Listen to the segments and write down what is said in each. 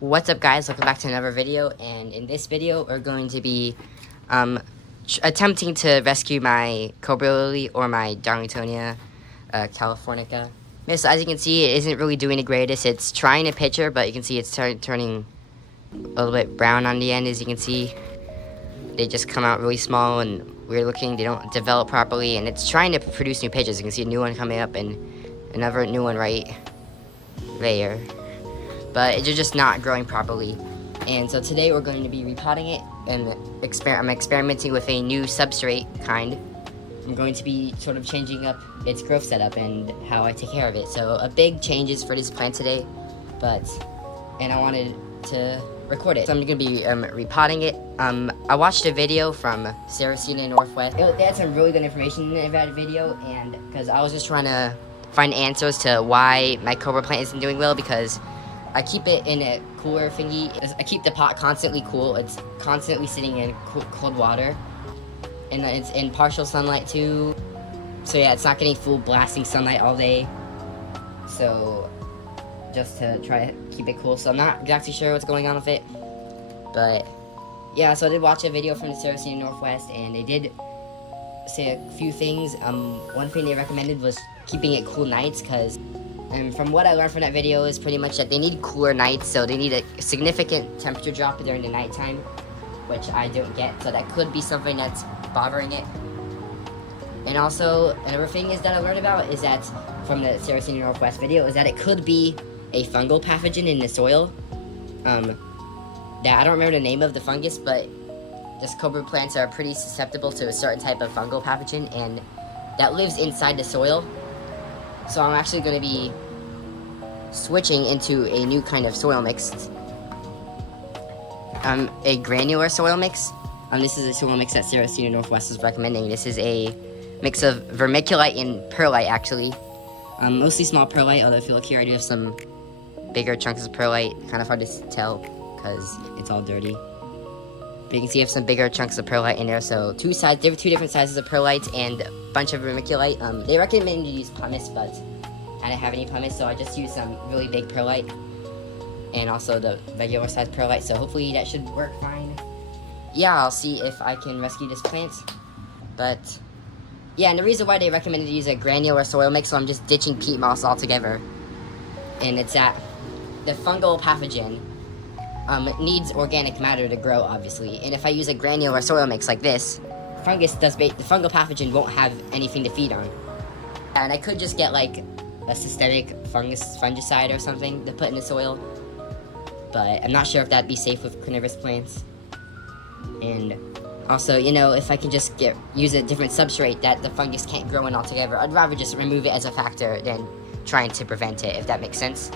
What's up, guys? Welcome back to another video, and in this video we're going to be attempting to rescue my Cobra Lily or my Darlingtonia californica. Yeah, so as you can see, it isn't really doing the greatest. It's trying to pitcher, but you can see it's turning a little bit brown on the end. As you can see, they just come out really small and weird looking. They don't develop properly, and it's trying to produce new pitches. You can see a new one coming up and another new one right there. But they're just not growing properly. And so today we're going to be repotting it, and I'm experimenting with a new substrate kind. I'm going to be sort of changing up its growth setup and how I take care of it. So a big changes for this plant today, and I wanted to record it. So I'm going to be repotting it. I watched a video from Sarracenia Northwest. They had some really good information in that video, and because I was just trying to find answers to why my Cobra plant isn't doing well, because I keep it in a cooler thingy. I keep the pot constantly cool. It's constantly sitting in cold water. And it's in partial sunlight too. So yeah, it's not getting full blasting sunlight all day. So just to try to keep it cool. So I'm not exactly sure what's going on with it. But yeah, so I did watch a video from the Sarracenia Northwest, and they did say a few things. One thing they recommended was keeping it cool nights, and from what I learned from that video is pretty much that they need cooler nights, so they need a significant temperature drop during the nighttime, which I don't get, so that could be something that's bothering it. And also, another thing is that I learned about is that, from the Sarracenia Northwest video, is that it could be a fungal pathogen in the soil. That I don't remember the name of the fungus, but just Cobra plants are pretty susceptible to a certain type of fungal pathogen, and that lives inside the soil. So I'm actually going to be switching into a new kind of soil mix. A granular soil mix. This is a soil mix that Sarracenia Northwest is recommending. This is a mix of vermiculite and perlite, actually. Mostly small perlite, although if you look here, I do have some bigger chunks of perlite. Kind of hard to tell because it's all dirty. But you can see I have some bigger chunks of perlite in there. So two different sizes of perlite and a bunch of vermiculite. They recommend you use pumice, but I didn't have any pumice, so I just used some really big perlite and also the regular size perlite. So hopefully that should work fine. Yeah, I'll see if I can rescue this plant. But yeah, and the reason why they recommended to use a granular soil mix, so I'm just ditching peat moss altogether. And it's that the fungal pathogen needs organic matter to grow, obviously. And if I use a granular soil mix like this, the fungal pathogen won't have anything to feed on. And I could just get like a systemic fungicide or something to put in the soil, but I'm not sure if that'd be safe with carnivorous plants. And also, you know, if I can just use a different substrate that the fungus can't grow in altogether, I'd rather just remove it as a factor than trying to prevent it, if that makes sense.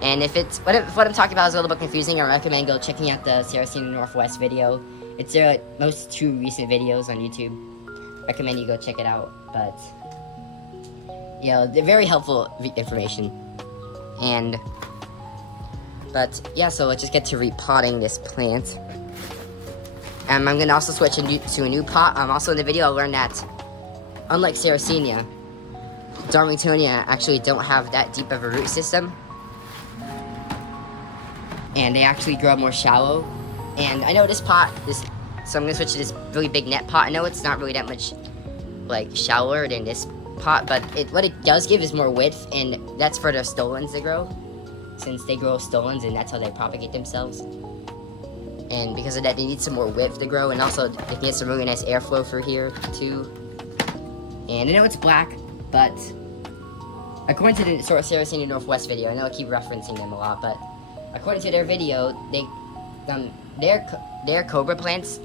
And if what I'm talking about is a little bit confusing, I recommend go checking out the Sarracenia Northwest video. It's their most two recent videos on YouTube. Recommend you go check it out. But yeah, they're very helpful information. But yeah, so let's just get to repotting this plant. I'm gonna also switch to a new pot. Also in the video I learned that, unlike Sarracenia, Darlingtonia actually don't have that deep of a root system. And they actually grow more shallow. And I know this pot, so I'm gonna switch to this really big net pot. I know it's not really that much like shallower than this pot, but what it does give is more width, and that's for the stolons to grow, since they grow stolons and that's how they propagate themselves. And because of that, they need some more width to grow, and also they can get some really nice airflow through here too. And I know it's black, but according to the Sarracenia Northwest video, I know I keep referencing them a lot, but according to their video, their Cobra plants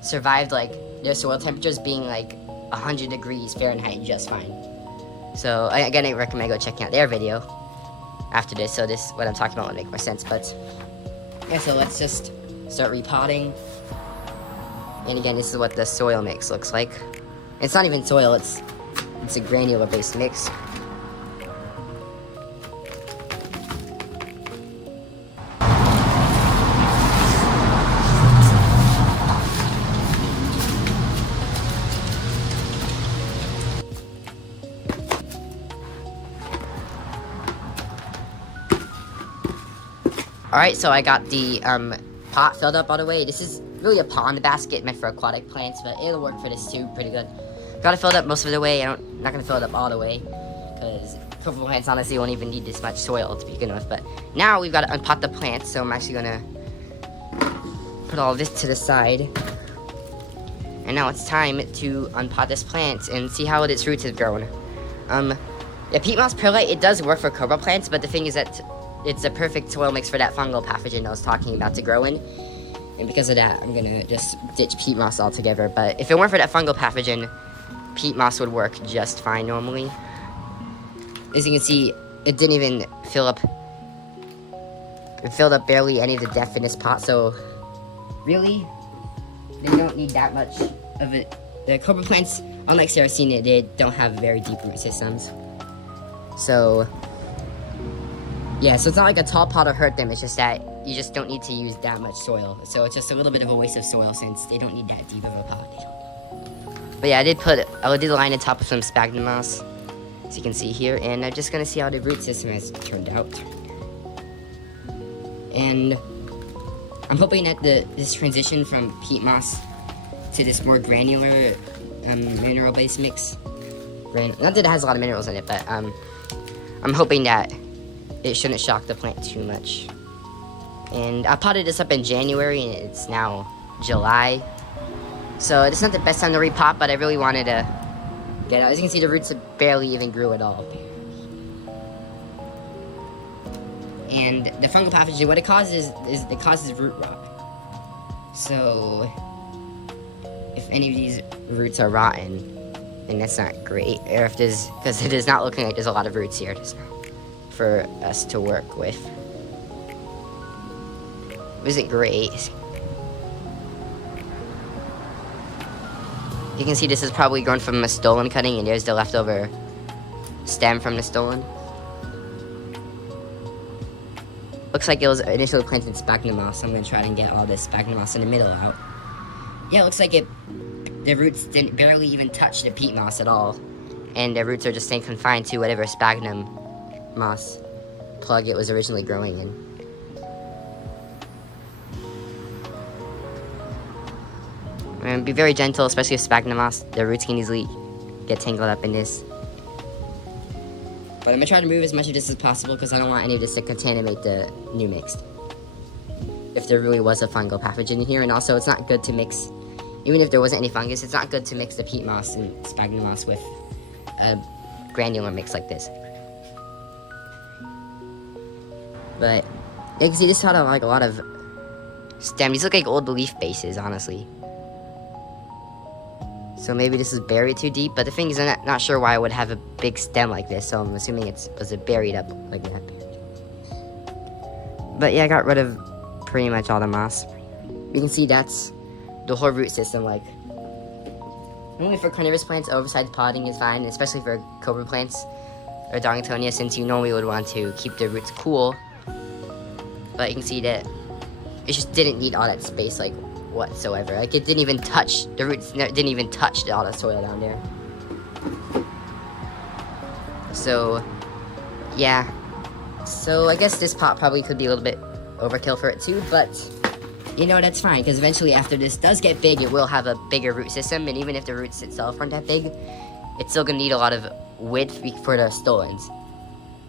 survived like their soil temperatures being like 100 degrees Fahrenheit just fine. So again, I recommend go checking out their video after this, so what I'm talking about will make more sense. But yeah, so let's just start repotting. And again, this is what the soil mix looks like. It's not even soil, it's a granular based mix. Alright, so I got the pot filled up all the way. This is really a pond basket meant for aquatic plants, but it'll work for this too pretty good. Got it filled up most of the way. I'm not gonna fill it up all the way, because cocoa plants honestly won't even need this much soil to begin with. But now we've got to unpot the plants, so I'm actually gonna put all this to the side. And now it's time to unpot this plant and see how its roots have grown. Yeah, peat moss perlite, it does work for cobra plants, but the thing is that it's a perfect soil mix for that fungal pathogen I was talking about to grow in. And because of that, I'm gonna just ditch peat moss altogether. But if it weren't for that fungal pathogen, peat moss would work just fine normally. As you can see, it didn't even fill up. It filled up barely any of the depth in this pot, so really, they don't need that much of it. The cobra plants, unlike Sarracenia, they don't have very deep root systems. So, yeah, so it's not like a tall pot will hurt them, it's just that you just don't need to use that much soil. So it's just a little bit of a waste of soil since they don't need that deep of a pot. But yeah, I did line the top with some sphagnum moss, as you can see here, and I'm just gonna see how the root system has turned out. And I'm hoping that this transition from peat moss to this more granular mineral-based mix, not that it has a lot of minerals in it, but I'm hoping that it shouldn't shock the plant too much. And I potted this up in January, and it's now July. So it's not the best time to repot, but I really wanted to get it. As you can see, the roots barely even grew at all. And the fungal pathogen, what it causes is it causes root rot. So if any of these roots are rotten, then that's not great. Or if there's, because it is not looking like there's a lot of roots here for us to work with. It isn't great. You can see this is probably grown from a stolen cutting, and there's the leftover stem from the stolen. Looks like it was initially planted sphagnum moss, so I'm going to try and get all this sphagnum moss in the middle out. Yeah, it looks like the roots didn't barely even touch the peat moss at all. And the roots are just staying confined to whatever sphagnum moss plug it was originally growing in. And be very gentle, especially with sphagnum moss. The roots can easily get tangled up in this. But I'm going to try to remove as much of this as possible because I don't want any of this to contaminate the new mix. If there really was a fungal pathogen in here, and also it's not good to mix, even if there wasn't any fungus, it's not good to mix the peat moss and sphagnum moss with a granular mix like this. But you can see this had like a lot of stems. These look like old leaf bases, honestly. So maybe this is buried too deep, but the thing is I'm not sure why I would have a big stem like this, so I'm assuming it was buried up like that. But yeah, I got rid of pretty much all the moss. You can see that's the whole root system. Like, normally for carnivorous plants, oversized potting is fine, especially for cobra plants or Darlingtonia, since you normally would want to keep the roots cool. But you can see that it just didn't need all that space, like, whatsoever. Like, it didn't even touch, the roots didn't even touch all the soil down there. So, yeah. So, I guess this pot probably could be a little bit overkill for it too, but, you know, that's fine, because eventually after this does get big, it will have a bigger root system, and even if the roots itself aren't that big, it's still going to need a lot of width for the stolons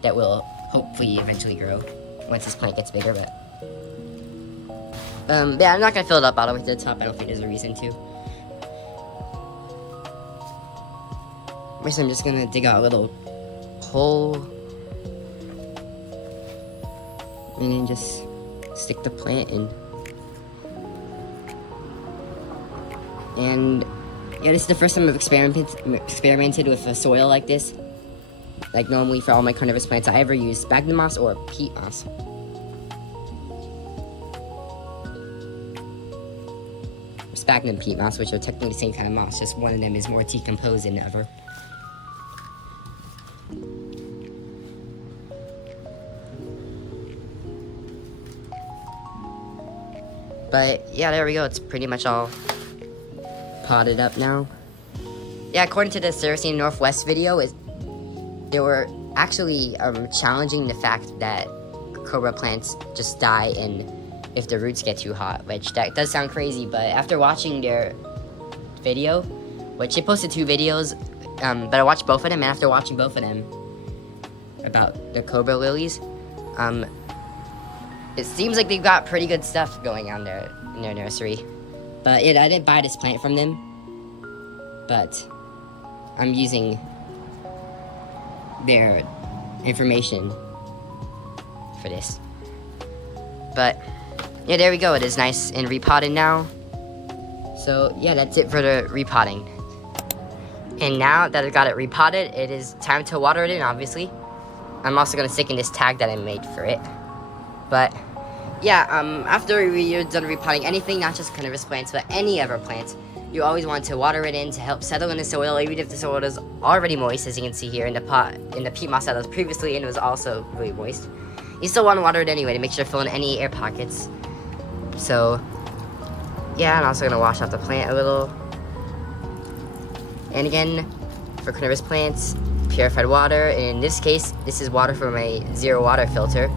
that will hopefully eventually grow once this plant gets bigger, but... yeah, I'm not gonna fill it up all the way to the top. I don't think there's a reason to. First, I'm just gonna dig out a little hole and then just stick the plant in. And yeah, this is the first time I've experimented with a soil like this. Like, normally for all my carnivorous plants, I ever use sphagnum moss or peat moss. Sphagnum peat moss, which are technically the same kind of moss, just one of them is more decomposed than the other. But yeah, there we go. It's pretty much all potted up now. Yeah, according to the Sarracenia Northwest video, they were actually challenging the fact that cobra plants just die if the roots get too hot, which that does sound crazy, but after watching their video, which they posted 2 videos, but I watched both of them, and after watching both of them about the cobra lilies, it seems like they've got pretty good stuff going on there in their nursery. But yeah, I didn't buy this plant from them, but I'm using their information for this. But yeah, there we go. It is nice and repotted now. So yeah, that's it for the repotting. And now that I got it repotted, it is time to water it in, obviously. I'm also gonna stick in this tag that I made for it. But yeah, after you're done repotting anything, not just carnivorous plants, but any other plants, you always want to water it in to help settle in the soil, even if the soil is already moist, as you can see here in the pot, in the peat moss that was previously in was also really moist. You still want to water it anyway to make sure to fill in any air pockets. So yeah, I'm also gonna wash off the plant a little. And again, for carnivorous plants, purified water. And in this case, this is water from a zero water filter.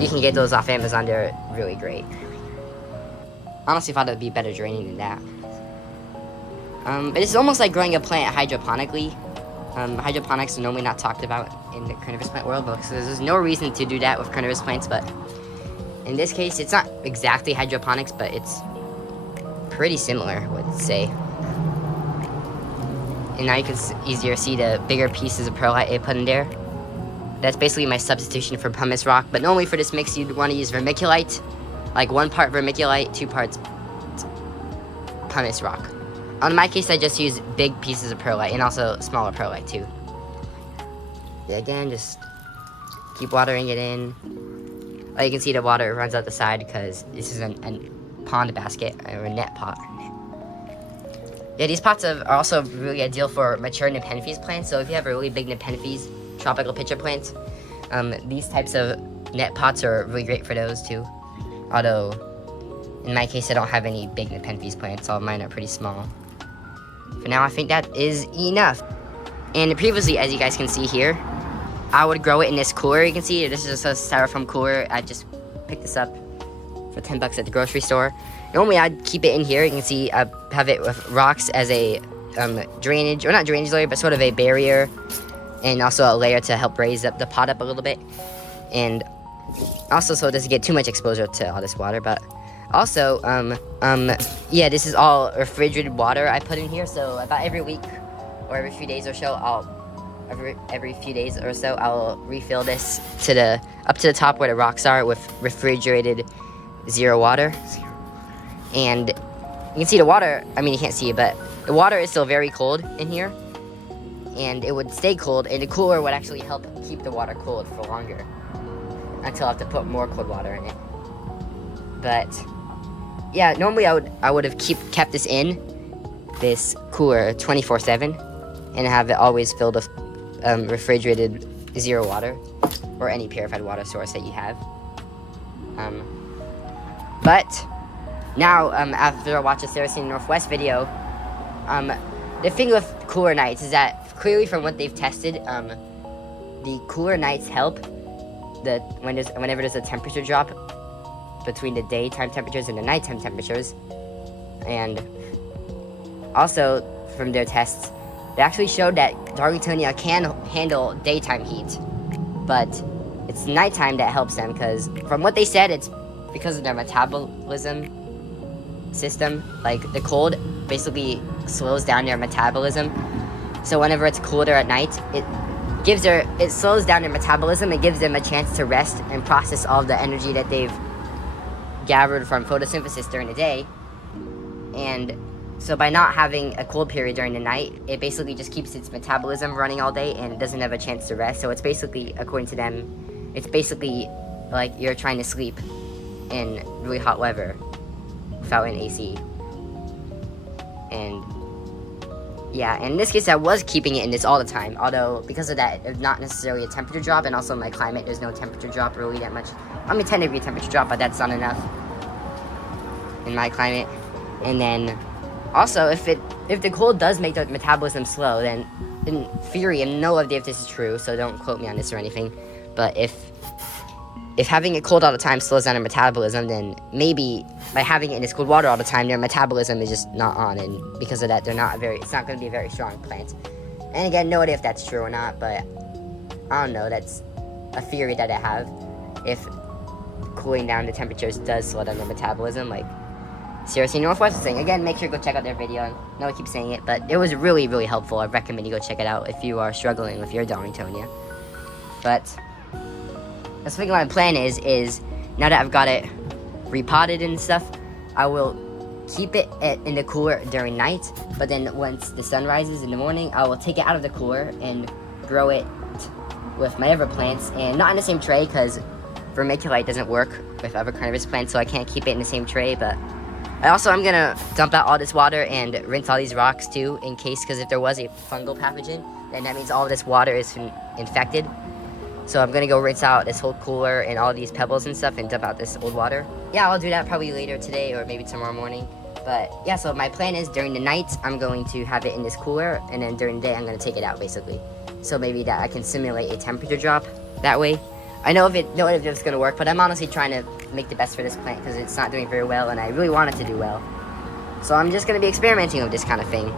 You can get those off Amazon. They're really great. Honestly, thought it would be better draining than that. But it's almost like growing a plant hydroponically. Hydroponics are normally not talked about in the carnivorous plant world, because there's no reason to do that with carnivorous plants. But in this case, it's not exactly hydroponics, but it's pretty similar, I would say. And now you can easier see the bigger pieces of perlite I put in there. That's basically my substitution for pumice rock. But normally for this mix, you'd want to use vermiculite, like 1 part vermiculite, 2 parts pumice rock. In my case, I just use big pieces of perlite and also smaller perlite too. Yeah, again, just keep watering it in. Oh, you can see the water runs out the side because this is a pond basket or a net pot. Yeah, these pots are also really ideal for mature Nepenthes plants. So if you have a really big Nepenthes tropical pitcher plants, these types of net pots are really great for those too. Although, in my case, I don't have any big Nepenthes plants. All mine are pretty small. For now, I think that is enough. And previously, as you guys can see here, I would grow it in this cooler. You can see this is a styrofoam cooler. I just picked this up for 10 bucks at the grocery store. Normally, I'd keep it in here. You can see I have it with rocks as a drainage, or not drainage layer, but sort of a barrier, and also a layer to help raise up the pot up a little bit. And also, so it doesn't get too much exposure to all this water. But also, yeah, this is all refrigerated water I put in here. So about every week or every few days or so, every few days or so, I'll refill this to up to the top where the rocks are with refrigerated zero water. And you can see the water, I mean, you can't see it, but the water is still very cold in here. And it would stay cold, and the cooler would actually help keep the water cold for longer, until I have to put more cold water in it. But yeah, normally I would have kept this in this cooler 24/7, and have it always filled with refrigerated zero water, or any purified water source that you have. But now, after I watched the Sarracenia Northwest video, the thing with cooler nights is that, clearly from what they've tested, the cooler nights help whenever there's a temperature drop between the daytime temperatures and the nighttime temperatures. And also, from their tests, they actually showed that Darlingtonia can handle daytime heat, but it's nighttime that helps them, because from what they said, it's because of their metabolism system. Like, the cold basically slows down their metabolism, so whenever it's colder at night, it slows down their metabolism. It gives them a chance to rest and process all the energy that they've gathered from photosynthesis during the day. And so by not having a cold period during the night, it basically just keeps its metabolism running all day, and it doesn't have a chance to rest. So it's basically, according to them, it's basically like you're trying to sleep in really hot weather without an AC. And yeah, in this case, I was keeping it in this all the time. Although, because of that, it's not necessarily a temperature drop, and also my climate, there's no temperature drop really that much. I mean, 10-degree temperature drop, but that's not enough in my climate. And then, also, if the cold does make the metabolism slow, then in theory, and no idea if this is true, so don't quote me on this or anything, But if having it cold all the time slows down their metabolism, then maybe by having it in this cold water all the time, their metabolism is just not on, and because of that, it's not going to be a very strong plant. And again, no idea if that's true or not, but I don't know, that's a theory that I have. If cooling down the temperatures does slow down their metabolism, like Sarracenia Northwest was saying. Again, make sure to go check out their video. I know I keep saying it, but it was really, really helpful. I recommend you go check it out if you are struggling with your Darlingtonia. But that's what my plan is now that I've got it repotted and stuff, I will keep it in the cooler during night, but then once the sun rises in the morning, I will take it out of the cooler and grow it with my other plants, and not in the same tray, because vermiculite doesn't work with other carnivorous plants, so I can't keep it in the same tray. But I'm gonna dump out all this water and rinse all these rocks too, in case, because if there was a fungal pathogen, then that means all of this water is infected. So I'm gonna go rinse out this whole cooler and all these pebbles and stuff and dump out this old water. Yeah, I'll do that probably later today or maybe tomorrow morning. But yeah, so my plan is during the night, I'm going to have it in this cooler, and then during the day, I'm gonna take it out basically. So maybe that I can simulate a temperature drop that way. I know if it's gonna work, but I'm honestly trying to make the best for this plant because it's not doing very well, and I really want it to do well. So I'm just gonna be experimenting with this kind of thing.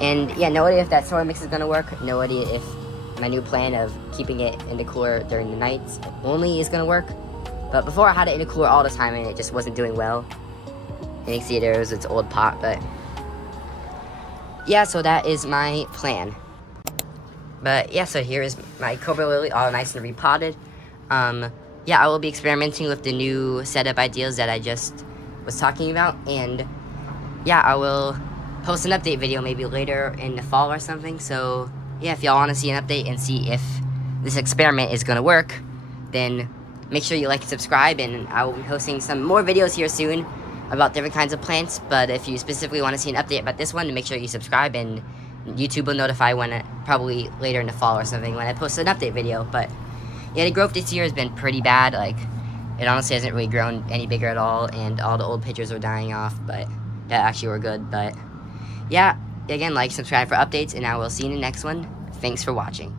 And yeah, no idea if that soil mix is gonna work. No idea if my new plan of keeping it in the cooler during the nights only is gonna work. But before I had it in the cooler all the time and it just wasn't doing well. And you can see there was its old pot, but yeah, so that is my plan. But yeah, so here is my Cobra Lily, all nice and repotted. Yeah, I will be experimenting with the new setup ideas that I just was talking about, and yeah, I will post an update video maybe later in the fall or something. So yeah, if y'all want to see an update and see if this experiment is gonna work, then make sure you like and subscribe, and I will be posting some more videos here soon about different kinds of plants. But if you specifically want to see an update about this one, then make sure you subscribe, and YouTube will notify when probably later in the fall or something when I post an update video. But yeah, the growth this year has been pretty bad. Like, it honestly hasn't really grown any bigger at all, and all the old pictures were dying off, but that actually were good. But yeah, again, like, subscribe for updates, and I will see you in the next one. Thanks for watching.